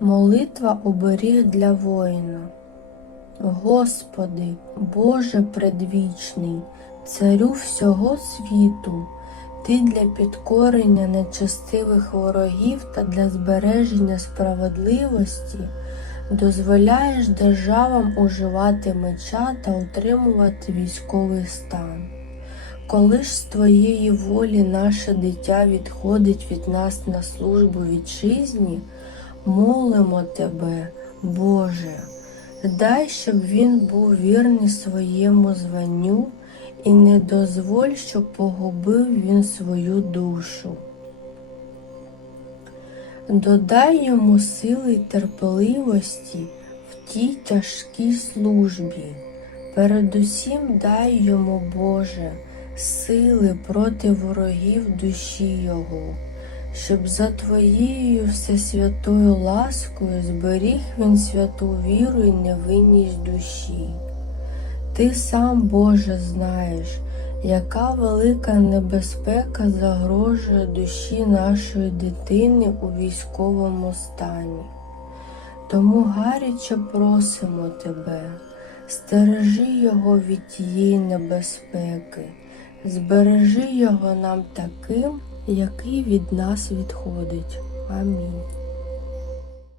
Молитва оберіг для воїна. Господи, Боже предвічний, Царю всього світу, Ти для підкорення нечестивих ворогів та для збереження справедливості дозволяєш державам уживати меча та утримувати військовий стан. Коли ж з Твоєї волі наше дитя відходить від нас на службу вітчизні, молимо Тебе, Боже, дай, щоб він був вірний своєму званню і не дозволь, щоб погубив він свою душу. Додай йому сили й терпеливості в тій тяжкій службі. Передусім дай йому, Боже, сили проти ворогів душі Його, щоб за Твоєю всесвятою ласкою зберіг він святу віру і невинність душі. Ти сам, Боже, знаєш, яка велика небезпека загрожує душі нашої дитини у військовому стані. Тому гаряче просимо Тебе, стережи його від тієї небезпеки, збережи його нам таким, який від нас відходить. Амінь.